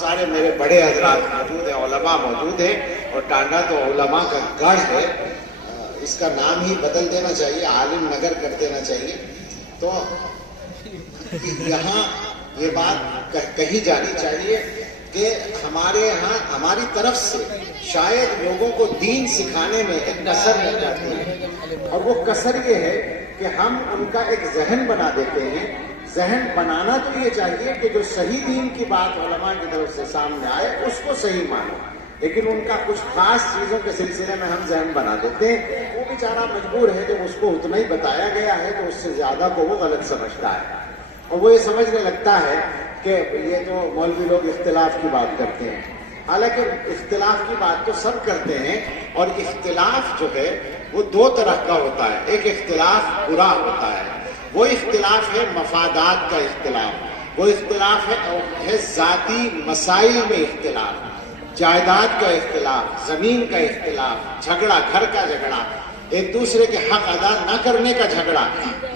سارے میرے بڑے حضرات موجود ہیں، علماء موجود ہیں، اور ٹانڈا تو علماء کا گڑھ ہے، اس کا نام ہی بدل دینا چاہیے، عالم نگر کر دینا چاہیے۔ تو یہاں یہ بات کہی جانی چاہیے کہ ہمارے یہاں ہماری طرف سے شاید لوگوں کو دین سکھانے میں ایک کسر رہ جاتی ہے، اور وہ کسر یہ ہے کہ ہم ان کا ایک ذہن بنا دیتے ہیں۔ ذہن بنانا تو یہ چاہیے کہ جو صحیح دین کی بات علماء کی طرف سے سامنے آئے اس کو صحیح مانو، لیکن ان کا کچھ خاص چیزوں کے سلسلے میں ہم ذہن بنا دیتے ہیں۔ وہ بیچارہ مجبور ہے، جب اس کو اتنا ہی بتایا گیا ہے تو اس سے زیادہ کو وہ غلط سمجھتا ہے، اور وہ یہ سمجھنے لگتا ہے کہ یہ تو مولوی لوگ اختلاف کی بات کرتے ہیں۔ حالانکہ اختلاف کی بات تو سب کرتے ہیں، اور اختلاف جو ہے وہ دو طرح کا ہوتا ہے۔ ایک اختلاف برا ہوتا ہے، وہ اختلاف ہے مفادات کا اختلاف، وہ اختلاف ہے ذاتی مسائل میں اختلاف، جائیداد کا اختلاف، زمین کا اختلاف، جھگڑا، گھر کا جھگڑا، ایک دوسرے کے حق ادا نہ کرنے کا جھگڑا،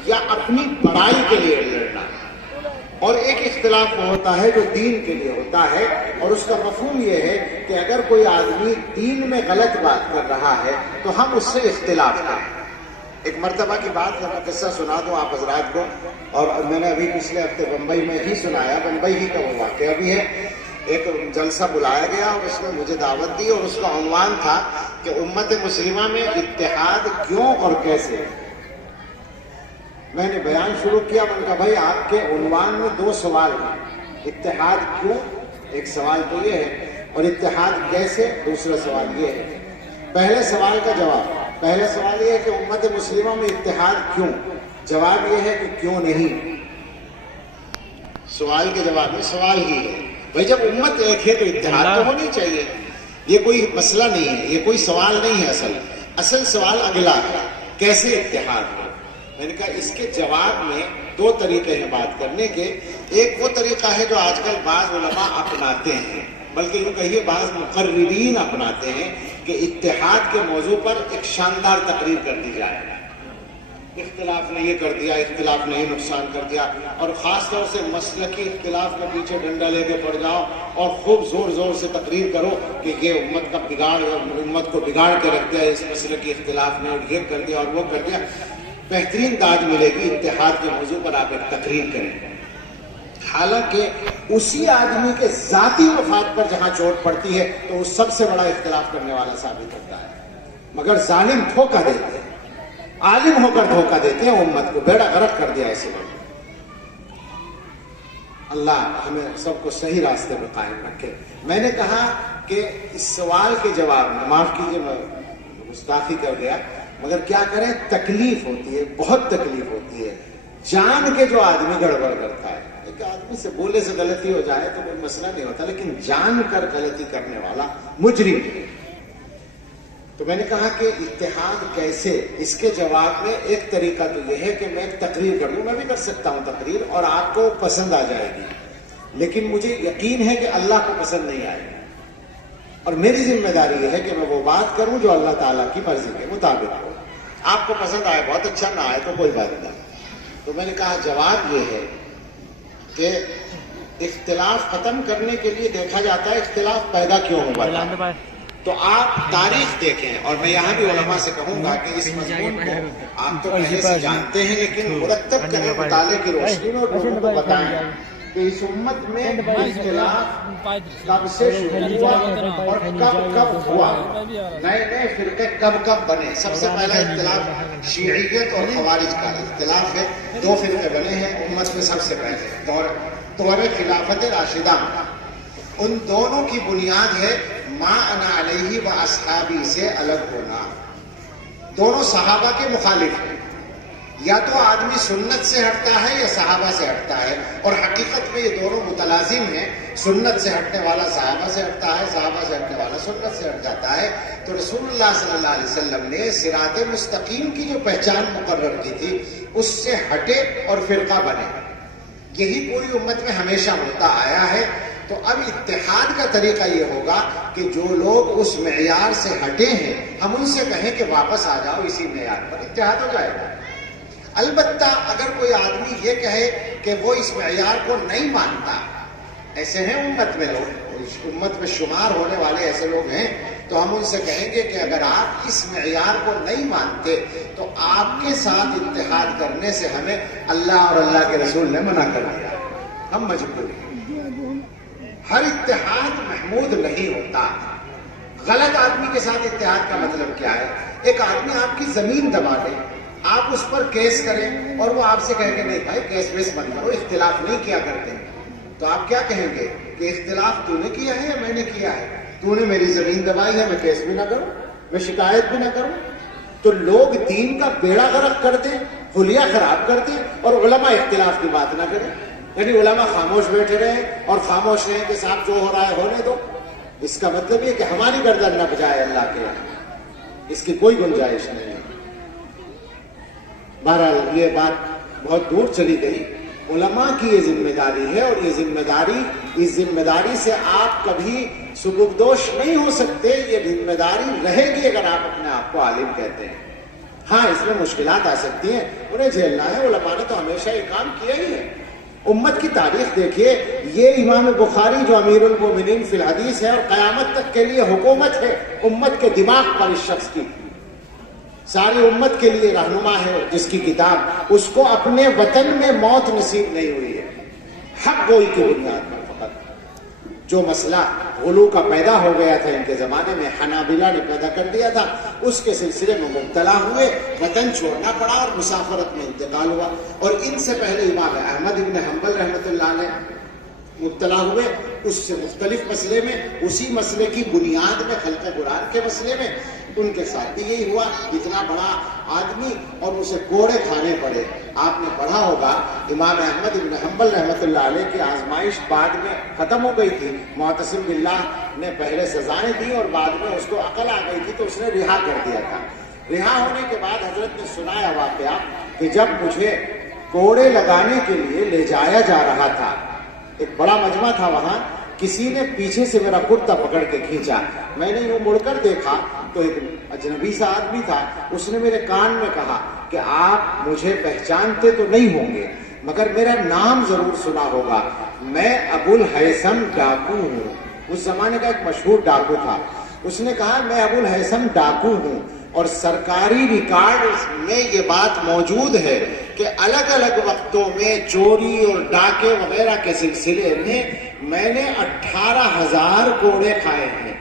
یا اپنی بڑائی کے لیے لڑنا۔ اور ایک اختلاف وہ ہوتا ہے جو دین کے لیے ہوتا ہے، اور اس کا مفہوم یہ ہے کہ اگر کوئی آدمی دین میں غلط بات کر رہا ہے تو ہم اس سے اختلاف کریں۔ ایک مرتبہ کی بات ہے، میں قصہ سنا دوں آپ حضرات کو، اور میں نے ابھی پچھلے ہفتے بمبئی میں ہی سنایا، بمبئی ہی کا وہ واقعہ بھی ہے۔ ایک جلسہ بلایا گیا اور اس نے مجھے دعوت دی، اور اس کا عنوان تھا کہ امت مسلمہ میں اتحاد کیوں اور کیسے۔ میں نے بیان شروع کیا، میں نے کہا بھائی آپ کے عنوان میں دو سوال ہیں، اتحاد کیوں ایک سوال تو یہ ہے، اور اتحاد کیسے دوسرا سوال یہ ہے۔ پہلے سوال کا جواب، پہلے سوال یہ ہے کہ امت مسلمہ میں اتحاد کیوں، جواب یہ ہے کہ کیوں نہیں۔ سوال کے جواب میں سوال ہی ہے، بھائی جب امت ایک ہے تو اتحاد تو ہونی چاہیے۔ یہ کوئی مسئلہ نہیں ہے، یہ کوئی سوال نہیں ہے، اصل سوال اگلا ہے، کیسے اتحاد ہو۔ میں نے کہا اس کے جواب میں دو طریقے ہیں بات کرنے کے۔ ایک وہ طریقہ ہے جو آج کل بعض علماء اپناتے ہیں، بلکہ یوں کہیے بعض مقررین اپناتے ہیں، کہ اتحاد کے موضوع پر ایک شاندار تقریر کر دی جائے، اختلاف نے یہ کر دیا، اختلاف نے یہ نقصان کر دیا، اور خاص طور سے مسلکی اختلاف کے پیچھے ڈنڈا لے کے پڑ جاؤ اور خوب زور زور سے تقریر کرو کہ یہ امت کا بگاڑ، امت کو بگاڑ کے رکھ دیا اس مسلکی اختلاف نے، اور یہ کر دیا اور وہ کر دیا۔ بہترین داد ملے گی اتحاد کے موضوع پر آپ ایک تقریر کریں، حالانکہ اسی آدمی کے ذاتی مفاد پر جہاں چوٹ پڑتی ہے تو وہ سب سے بڑا اختلاف کرنے والا ثابت ہوتا ہے، مگر ظالم دھوکہ دیتے ہیں، عالم ہو کر دھوکہ دیتے ہیں، امت کو بیڑا غرق کر دیا ایسے لوگ۔ اللہ ہمیں سب کو صحیح راستے پر قائم رکھے۔ میں نے کہا کہ اس سوال کے جواب میں، معاف کیجیے میں گستاخی کر گیا، مگر کیا کریں، تکلیف ہوتی ہے، بہت تکلیف ہوتی ہے جان کے جو آدمی گڑبڑ کرتا ہے۔ ایک آدمی سے بولے سے غلطی ہو جائے تو کوئی مسئلہ نہیں ہوتا، لیکن جان کر غلطی کرنے والا مجرم ہے۔ تو میں نے کہا کہ اتحاد کیسے، اس کے جواب میں ایک طریقہ تو یہ ہے کہ میں ایک تقریر کر لوں، میں بھی کر سکتا ہوں تقریر، اور آپ کو پسند آ جائے گی، لیکن مجھے یقین ہے کہ اللہ کو پسند نہیں آئے گی، اور میری ذمہ داری یہ ہے کہ میں وہ بات کروں جو اللہ تعالیٰ کی مرضی کے مطابق ہو۔ آپ کو پسند آئے بہت اچھا، نہ آئے تو کوئی بات نہیں۔ تو میں نے کہا جواب یہ ہے کہ اختلاف ختم کرنے کے لیے دیکھا جاتا ہے اختلاف پیدا کیوں ہوا۔ تو آپ تاریخ دیکھیں، اور میں یہاں بھی علماء سے کہوں گا کہ اس مضمون کو آپ تو پہلے سے جانتے ہیں، لیکن مرتب کریں مطالعے کی روشنی میں، اور لوگوں کو بتائیں کہ اس امت میں اختلاف کب سے شروع ہوا اور کب کب ہوا، نئے نئے فرقے کب کب بنے۔ سب سے پہلا اختلاف شیعیت اور خوارج کا اختلاف ہے، دو فرقے بنے ہیں امت میں سب سے پہلے دور خلافت راشدہ۔ ان دونوں کی بنیاد ہے ما انا علیہ و اصحابی سے الگ ہونا۔ دونوں صحابہ کے مخالف ہیں، یا تو آدمی سنت سے ہٹتا ہے یا صحابہ سے ہٹتا ہے، اور حقیقت میں یہ دونوں متلازم ہیں۔ سنت سے ہٹنے والا صحابہ سے ہٹتا ہے، صحابہ سے ہٹنے والا سنت سے ہٹ جاتا ہے۔ تو رسول اللہ صلی اللہ علیہ وسلم نے صراط مستقیم کی جو پہچان مقرر کی تھی اس سے ہٹے اور فرقہ بنے۔ یہی پوری امت میں ہمیشہ ہوتا آیا ہے۔ تو اب اتحاد کا طریقہ یہ ہوگا کہ جو لوگ اس معیار سے ہٹے ہیں ہم ان سے کہیں کہ واپس آ جاؤ اسی معیار پر، اتحاد ہو جائے گا۔ البتہ اگر کوئی آدمی یہ کہے کہ وہ اس معیار کو نہیں مانتا، ایسے ہیں امت میں لوگ، امت میں شمار ہونے والے ایسے لوگ ہیں، تو ہم ان سے کہیں گے کہ اگر آپ اس معیار کو نہیں مانتے تو آپ کے ساتھ اتحاد کرنے سے ہمیں اللہ اور اللہ کے رسول نے منع کر دیا، ہم مجبور ہیں۔ ہر اتحاد محمود نہیں ہوتا۔ غلط آدمی کے ساتھ اتحاد کا مطلب کیا ہے؟ ایک آدمی آپ کی زمین دبا دے، آپ اس پر کیس کریں اور وہ آپ سے کہے کہ نہیں بھائی کیس ویس مت کرو، اختلاف نہیں کیا کرتے، تو آپ کیا کہیں گے کہ اختلاف تو نے کیا ہے یا میں نے کیا ہے؟ تو نے میری زمین دبائی ہے، میں کیس بھی نہ کروں، میں شکایت بھی نہ کروں؟ تو لوگ دین کا بیڑا غرق کرتے، حلیہ خراب کرتے، اور علماء اختلاف کی بات نہ کریں، یعنی علماء خاموش بیٹھے رہیں اور خاموش رہیں کہ صاحب جو ہو رہا ہے ہونے دو۔ اس کا مطلب یہ کہ ہماری گردن نہ بجائے اللہ کے یہاں، اس کی کوئی گنجائش نہیں ہے۔ بہرحال یہ بات بہت دور چلی گئی، علماء کی یہ ذمہ داری ہے، اور یہ اس ذمہ داری سے آپ کبھی سبکدوش نہیں ہو سکتے، یہ ذمہ داری رہے گی اگر آپ اپنے آپ کو عالم کہتے ہیں۔ ہاں اس میں مشکلات آ سکتی ہیں، انہیں جھیلنا ہے، علماء نے تو ہمیشہ یہ کام کیا ہی ہے۔ امت کی تاریخ دیکھیے، یہ امام بخاری جو امیر المومنین فی الحدیث ہے اور قیامت تک کے لیے حکومت ہے امت کے دماغ پر، اس شخص کی ساری امت کے لیے رہنما ہے، جس کی کتاب اس کو اپنے وطن میں موت نصیب نہیں ہوئی ہے، حق گوئی کی بنیاد پر فقط۔ جو مسئلہ غلو کا پیدا ہو گیا تھا ان کے زمانے میں، حنابلہ نے پیدا کر دیا تھا، اس کے سلسلے میں مبتلا ہوئے، وطن چھوڑنا پڑا اور مسافرت میں انتقال ہوا۔ اور ان سے پہلے امام احمد ابن حنبل رحمۃ اللہ علیہ مبتلا ہوئے اس سے مختلف مسئلے میں، اسی مسئلے کی بنیاد میں خلق قرآن کے مسئلے میں ان کے ساتھ بھی یہی ہوا۔ اتنا بڑا آدمی اور اسے کوڑے کھانے پڑے۔ آپ نے پڑھا ہوگا امام احمد ابن حنبل رحمۃ اللہ علیہ کی آزمائش بعد میں ختم ہو گئی تھی، معتصم باللہ نے پہلے سزائیں دی اور بعد میں اس کو عقل آ گئی تھی تو اس نے رہا کر دیا تھا۔ رہا ہونے کے بعد حضرت نے سنایا واقعہ کہ جب مجھے کوڑے لگانے کے لیے لے جایا جا رہا تھا، ایک بڑا مجمع تھا وہاں، کسی نے پیچھے سے میرا کرتا پکڑ کے کھینچا، میں نے یوں مڑ کر دیکھا تو ایک اجنبی سا آدمی تھا، اس نے میرے کان میں کہا کہ آپ مجھے پہچانتے تو نہیں ہوں گے مگر میرا نام ضرور سنا ہوگا، میں ابو الہیثم ڈاکو ہوں۔ اس زمانے کا ایک مشہور ڈاکو تھا۔ اس نے کہا میں ابو الہیثم ڈاکو ہوں، اور سرکاری ریکارڈ میں یہ بات موجود ہے کہ الگ الگ وقتوں میں چوری اور ڈاکے وغیرہ کے سلسلے میں نے 18,000 کوڑے کھائے ہیں۔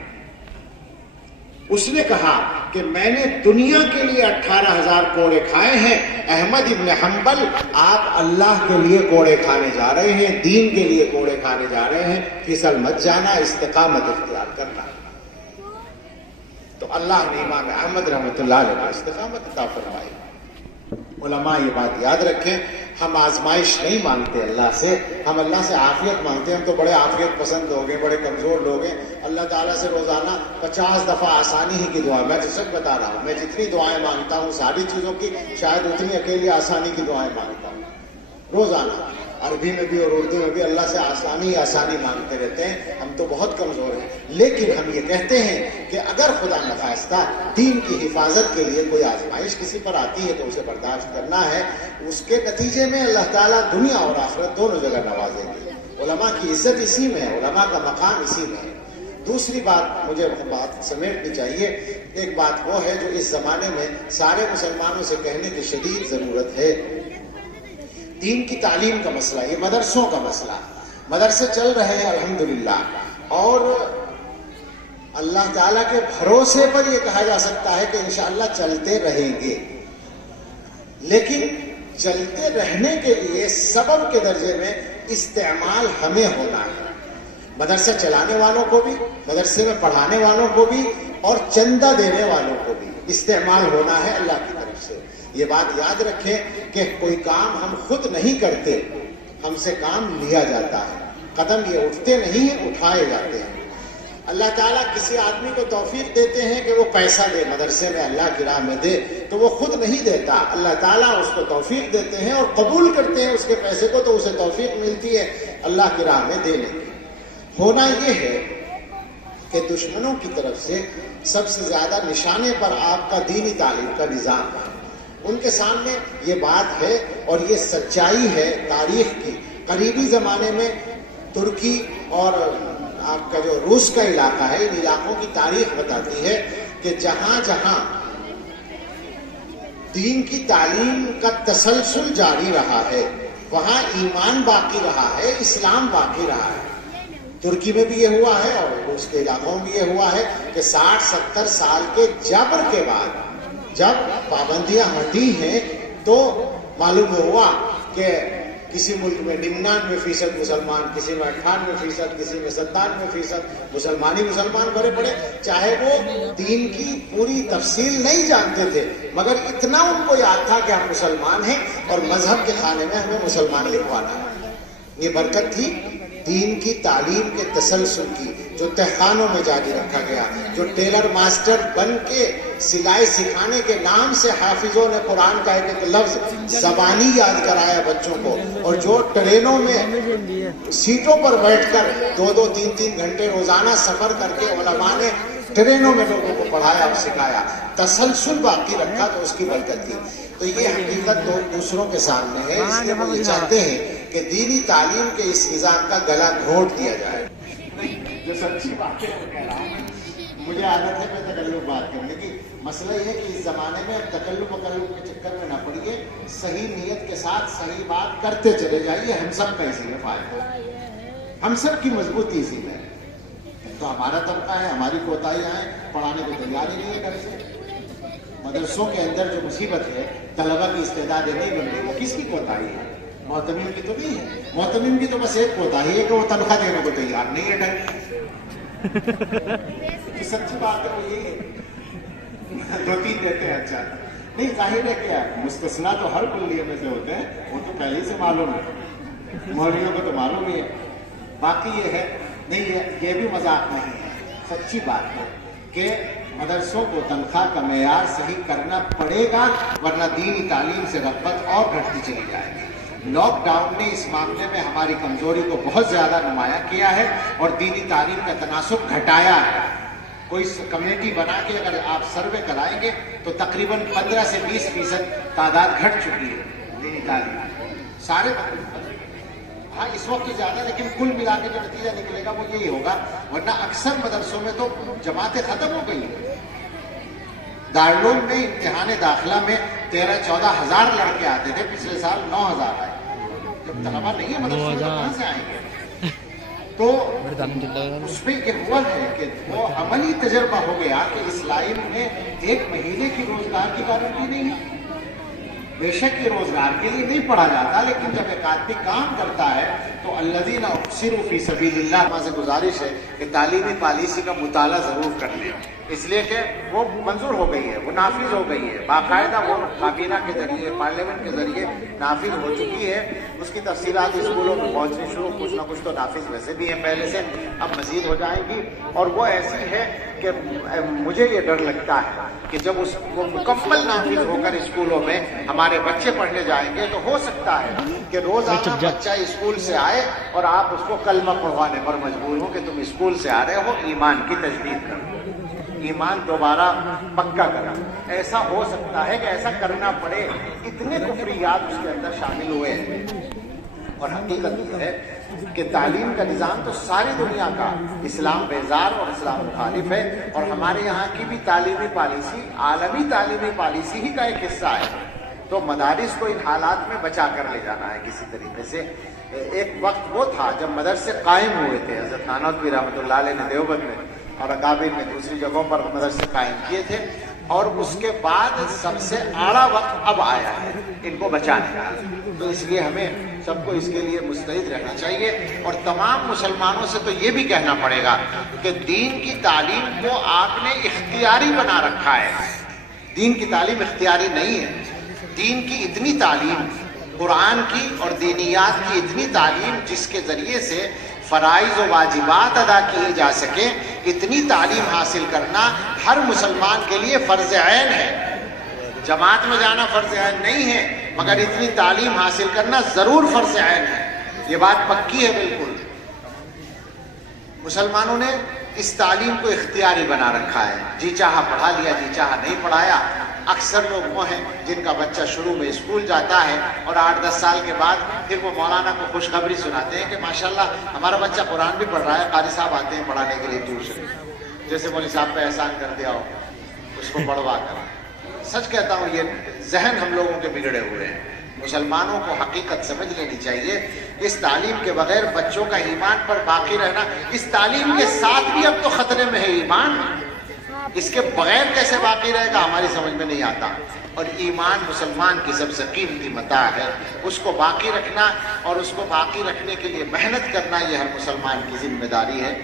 اس نے کہا کہ میں نے دنیا کے لیے 18,000 کوڑے کھائے ہیں، احمد ابن حنبل آپ اللہ کے لیے کوڑے کھانے جا رہے ہیں، دین کے لیے کوڑے کھانے جا رہے ہیں، پھسل مت جانا، استقامت اختیار کرنا۔ تو اللہ نے امام احمد رحمۃ اللہ علیہ کو استقامت عطا فرمائی۔ علماء یہ بات یاد رکھیں، ہم آزمائش نہیں مانگتے اللہ سے، ہم اللہ سے عافیت مانگتے ہیں۔ ہم تو بڑے عافیت پسند لوگ ہیں، بڑے کمزور لوگ ہیں۔ اللہ تعالیٰ سے روزانہ 50 دفعہ آسانی ہی کی دعا، میں تو سچ بتا رہا ہوں، میں جتنی دعائیں مانگتا ہوں ساری چیزوں کی، شاید اتنی اکیلی آسانی کی دعائیں مانگتا ہوں روزانہ، عربی میں بھی اور اردو میں بھی اللہ سے آسانی مانگتے رہتے ہیں۔ ہم تو بہت کمزور ہیں، لیکن ہم یہ کہتے ہیں کہ اگر خدا نخواستہ دین کی حفاظت کے لیے کوئی آزمائش کسی پر آتی ہے تو اسے برداشت کرنا ہے، اس کے نتیجے میں اللہ تعالیٰ دنیا اور آخرت دونوں جگہ نوازیں گے۔ علماء کی عزت اسی میں ہے، علماء کا مقام اسی میں ہے۔ دوسری بات مجھے بات سمیٹنی چاہیے، ایک بات وہ ہے جو اس زمانے میں سارے مسلمانوں سے کہنے کی شدید ضرورت ہے، دین کی تعلیم کا مسئلہ، یہ مدرسوں کا مسئلہ۔ مدرسے چل رہے ہیں الحمدللہ، اور اللہ تعالیٰ کے بھروسے پر یہ کہا جا سکتا ہے کہ انشاءاللہ چلتے رہیں گے، لیکن چلتے رہنے کے لیے سبب کے درجے میں استعمال ہمیں ہونا ہے، مدرسے چلانے والوں کو بھی، مدرسے میں پڑھانے والوں کو بھی، اور چندہ دینے والوں کو بھی استعمال ہونا ہے اللہ کی طرف سے۔ یہ بات یاد رکھیں کہ کوئی کام ہم خود نہیں کرتے، ہم سے کام لیا جاتا ہے، قدم یہ اٹھتے نہیں ہیں، اٹھائے جاتے ہیں۔ اللہ تعالیٰ کسی آدمی کو توفیق دیتے ہیں کہ وہ پیسہ دے مدرسے میں، اللہ کی راہ میں دے، تو وہ خود نہیں دیتا، اللہ تعالیٰ اس کو توفیق دیتے ہیں اور قبول کرتے ہیں اس کے پیسے کو، تو اسے توفیق ملتی ہے اللہ کی راہ میں دینے کی۔ ہونا یہ ہے کہ دشمنوں کی طرف سے سب سے زیادہ نشانے پر آپ کا دینی تعلیم کا نظام ہے، ان کے سامنے یہ بات ہے اور یہ سچائی ہے تاریخ کی۔ قریبی زمانے میں ترکی اور آپ کا جو روس کا علاقہ ہے، ان علاقوں کی تاریخ بتاتی ہے کہ جہاں جہاں دین کی تعلیم کا تسلسل جاری رہا ہے وہاں ایمان باقی رہا ہے، اسلام باقی رہا ہے۔ ترکی میں بھی یہ ہوا ہے اور روس کے علاقوں میں بھی یہ ہوا ہے کہ 60-70 سال کے جبر کے بعد جب پابندیاں ہٹی ہیں تو معلوم ہوا کہ کسی ملک میں 99% مسلمان، کسی میں 98%، کسی میں 97% مسلمان بڑے پڑے، چاہے وہ دین کی پوری تفصیل نہیں جانتے تھے مگر اتنا ان کو یاد تھا کہ ہم مسلمان ہیں اور مذہب کے خانے میں ہمیں مسلمان لکھوانا ہے۔ یہ برکت تھی دین کی تعلیم کے تسلسل کی، جو تہخانوں میں جاری رکھا گیا، جو ٹیلر ماسٹر بن کے سلائی سکھانے کے نام سے حافظوں نے قرآن کا ایک لفظ زبانی یاد کرایا بچوں کو، اور جو ٹرینوں میں سیٹوں پر بیٹھ کر 2-2 3-3 گھنٹے روزانہ سفر کر کے علماء نے ٹرینوں میں لوگوں کو پڑھایا اور سکھایا، تسلسل باقی رکھا، تو اس کی برکت تھی۔ تو یہ حقیقت دوسروں کے سامنے ہے، اس لیے وہ یہ چاہتے ہیں کہ دینی تعلیم کے اس نظام کا گلا گھونٹ دیا جائے۔ جو سچی بات ہے وہ کہہ رہا ہوں، مجھے عادت ہے میں تکلف بات کرنے کی۔ مسئلہ یہ ہے کہ اس زمانے میں تکلف کے چکر میں نہ پڑیے، صحیح نیت کے ساتھ صحیح بات کرتے چلے جائیے، ہم سب کا اسی میں فائدہ ہے، ہم سب کی مضبوطی اسی میں ہے۔ تو ہمارا طبقہ ہے، ہماری کوتاہیاں ہیں، پڑھانے کو تیار ہی نہیں ہے گھر سے۔ مدرسوں کے اندر جو مصیبت ہے، طلبہ کی استعدادیں نہیں بن رہی، وہ کس کی کوتاہی ہے؟ محتمین کی تو نہیں ہے، محتمین کی تو بس ایک کوتاہی ہے کہ وہ تنخواہ دینے کو تیار نہیں ہے ڈھنگ کی۔ سچی بات ہے وہ یہی ہے، 2-3 دیتے ہیں اچھا نہیں، ظاہر ہے کیا مستثنا تو ہر کلیے میں سے ہوتے ہیں، وہ تو پہلے سے معلوم ہے، مولویوں کو تو معلوم ہی ہے۔ باقی یہ ہے نہیں، یہ بھی مذاق نہیں ہے، سچی بات ہے کہ مدرسوں کو تنخواہ کا معیار صحیح کرنا پڑے گا، ورنہ دینی تعلیم سے رغبت اور گھٹتی چلی جائے گی۔ لاک ڈاؤن نے اس معاملے میں ہماری کمزوری کو بہت زیادہ نمایاں کیا ہے اور دینی تعلیم کا تناسب گھٹایا ہے۔ کوئی کمیٹی بنا کے اگر آپ سروے کرائیں گے تو تقریباً 15 سے 20% تعداد گھٹ چکی ہے دینی تعلیم، سارے ہاں اس وقت زیادہ، لیکن کل ملا کے جو نتیجہ نکلے گا وہ یہی ہوگا، ورنہ اکثر مدرسوں میں تو جماعتیں ختم ہو گئی ہیں۔ دارالعلوم میں امتحان داخلہ میں 13-14 ہزار لڑکے آتے تھے، پچھلے سال 9 ہزار آئے۔ جب طلبہ نہیں ہے مدرسوں میں تو کہاں سے آئیں گے؟ تو اس پہ یہ ہوا ہے کہ وہ عملی تجربہ ہو گیا کہ اس لائن میں 1 مہینے کی روزگار کی گارنٹی نہیں ہے۔ بے شک یہ روزگار کے لیے نہیں پڑھا جاتا، لیکن جب ایک آدمی کام کرتا ہے تو الذین احصروا فی سبیل اللہ سے گزارش ہے کہ تعلیمی پالیسی کا مطالعہ ضرور کر لیں، اس لیے کہ وہ منظور ہو گئی ہے، وہ نافذ ہو گئی ہے، باقاعدہ وہ کابینہ کے ذریعے، پارلیمنٹ کے ذریعے نافذ ہو چکی ہے۔ اس کی تفصیلات اسکولوں میں پہنچنی شروع، کچھ نہ کچھ تو نافذ ویسے بھی ہیں پہلے سے، اب مزید ہو جائیں گی، اور وہ ایسی ہے کہ مجھے یہ ڈر لگتا ہے کہ جب وہ مکمل نافذ ہو کر اسکولوں میں ہمارے بچے پڑھنے جائیں گے تو ہو سکتا ہے کہ روزانہ بچہ اسکول سے آئے اور آپ اس کو کلمہ پڑھوانے پر مجبور ہو کہ تم اسکول سے آ رہے ہو، ایمان کی تجدید کرو، ایمان دوبارہ پکا کرو۔ ایسا ہو سکتا ہے کہ ایسا کرنا پڑے، اتنے کفریات اس کے اندر شامل ہوئے ہیں۔ اور حقیقت یہ ہے کہ تعلیم کا نظام تو ساری دنیا کا اسلام بیزار اور اسلام مخالف ہے، اور ہمارے یہاں کی بھی تعلیمی پالیسی عالمی تعلیمی پالیسی ہی کا ایک حصہ ہے۔ تو مدارس کو ان حالات میں بچا کر لے جانا ہے کسی طریقے سے۔ ایک وقت وہ تھا جب مدرسے قائم ہوئے تھے، حضرت نانوتوی رحمۃ اللہ علیہ نے دیوبند میں اور اکابر میں دوسری جگہوں پر مدرسے قائم کیے تھے، اور اس کے بعد سب سے اعلیٰ وقت اب آیا ہے ان کو بچانے کا۔ تو اس لیے ہمیں سب کو اس کے لیے مستعد رہنا چاہیے، اور تمام مسلمانوں سے تو یہ بھی کہنا پڑے گا کہ دین کی تعلیم کو آپ نے اختیاری بنا رکھا ہے۔ دین کی تعلیم اختیاری نہیں ہے، دین کی اتنی تعلیم، قرآن کی اور دینیات کی اتنی تعلیم جس کے ذریعے سے فرائض و واجبات ادا کیے جا سکیں، اتنی تعلیم حاصل کرنا ہر مسلمان کے لیے فرض عین ہے۔ جماعت میں جانا فرض عین نہیں ہے، مگر اتنی تعلیم حاصل کرنا ضرور فرض عین ہے، یہ بات پکی ہے بالکل۔ مسلمانوں نے اس تعلیم کو اختیاری بنا رکھا ہے، جی چاہا پڑھا لیا، جی چاہا نہیں پڑھایا۔ اکثر لوگ وہ ہیں جن کا بچہ شروع میں اسکول جاتا ہے اور 8-10 سال کے بعد پھر وہ مولانا کو خوشخبری سناتے ہیں کہ ماشاءاللہ ہمارا بچہ قرآن بھی پڑھ رہا ہے، قاری صاحب آتے ہیں پڑھانے کے لیے ٹیوشن، جیسے مولوی صاحب پہ احسان کر دیا ہو اس کو پڑھوا کر۔ سچ کہتا ہوں یہ ذہن ہم لوگوں کے بگڑے ہوئے ہیں۔ مسلمانوں کو حقیقت سمجھ لینی چاہیے، اس تعلیم کے بغیر بچوں کا ایمان پر باقی رہنا، اس تعلیم کے ساتھ بھی اب تو خطرے میں ہے ایمان، اس کے بغیر کیسے باقی رہے گا ہماری سمجھ میں نہیں آتا۔ اور ایمان مسلمان کی سب سے قیمتی متاع ہے، اس کو باقی رکھنا اور اس کو باقی رکھنے کے لیے محنت کرنا یہ ہر مسلمان کی ذمہ داری ہے۔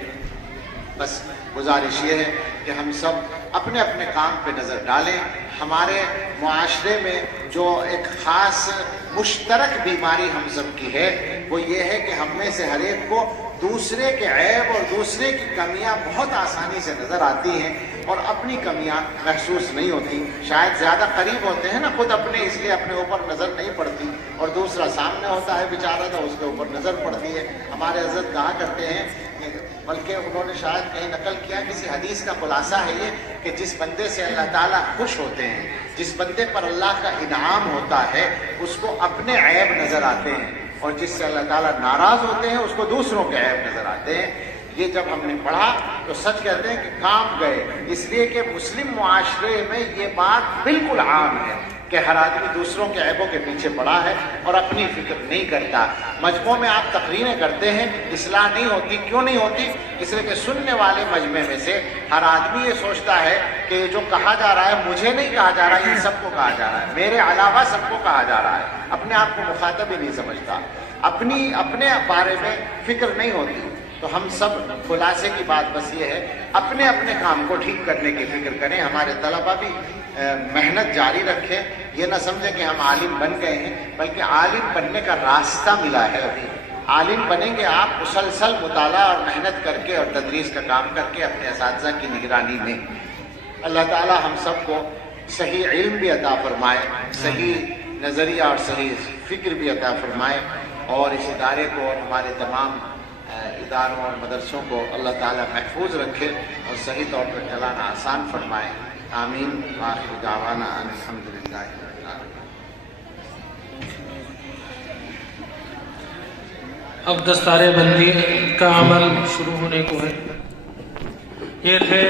بس گزارش یہ ہے کہ ہم سب اپنے اپنے کام پہ نظر ڈالیں۔ ہمارے معاشرے میں جو ایک خاص مشترک بیماری ہم سب کی ہے وہ یہ ہے کہ ہم میں سے ہر ایک کو دوسرے کے عیب اور دوسرے کی کمیاں بہت آسانی سے نظر آتی ہیں اور اپنی کمیاں محسوس نہیں ہوتی۔ شاید زیادہ قریب ہوتے ہیں نا خود اپنے، اس لیے اپنے اوپر نظر نہیں پڑتی، اور دوسرا سامنے ہوتا ہے بیچارہ تو اس کے اوپر نظر پڑتی ہے۔ ہمارے حضرت کہا کرتے ہیں، بلکہ انہوں نے شاید کہیں نقل کیا، کسی حدیث کا خلاصہ ہے یہ کہ جس بندے سے اللہ تعالیٰ خوش ہوتے ہیں، جس بندے پر اللہ کا انعام ہوتا ہے، اس کو اپنے عیب نظر آتے ہیں، اور جس سے اللہ تعالیٰ ناراض ہوتے ہیں اس کو دوسروں کے عیب نظر آتے ہیں۔ یہ جب ہم نے پڑھا تو سچ کہتے ہیں کہ کام گئے، اس لیے کہ مسلم معاشرے میں یہ بات بالکل عام ہے کہ ہر آدمی دوسروں کے عیبوں کے پیچھے پڑا ہے اور اپنی فکر نہیں کرتا۔ مجمعوں میں آپ تقریریں کرتے ہیں، اصلاح نہیں ہوتی، کیوں نہیں ہوتی؟ اس لیے کہ سننے والے مجمع میں سے ہر آدمی یہ سوچتا ہے کہ یہ جو کہا جا رہا ہے مجھے نہیں کہا جا رہا ہے، ان سب کو کہا جا رہا ہے، میرے علاوہ سب کو کہا جا رہا ہے، اپنے آپ کو مخاطب ہی نہیں سمجھتا، اپنے بارے میں فکر نہیں ہوتی۔ تو ہم سب خلاصے کی بات بس یہ ہے، اپنے اپنے کام کو ٹھیک کرنے کی فکر کریں۔ ہمارے طلبہ بھی محنت جاری رکھیں، یہ نہ سمجھیں کہ ہم عالم بن گئے ہیں، بلکہ عالم بننے کا راستہ ملا ہے ابھی۔ عالم بنیں گے آپ مسلسل مطالعہ اور محنت کر کے اور تدریس کا کام کر کے اپنے اساتذہ کی نگرانی میں۔ اللہ تعالی ہم سب کو صحیح علم بھی عطا فرمائے، صحیح نظریہ اور صحیح فکر بھی عطا فرمائے، اور اس ادارے کو اور ہمارے تمام اداروں اور مدرسوں کو اللہ تعالیٰ محفوظ رکھے اور صحیح طور پر چلانا آسان فرمائے۔ آمین۔ آخر دعوانا ان الحمدللہ رب العالمین۔ اب دستار بندی کا عمل شروع ہونے کو ہے۔ یہ تھے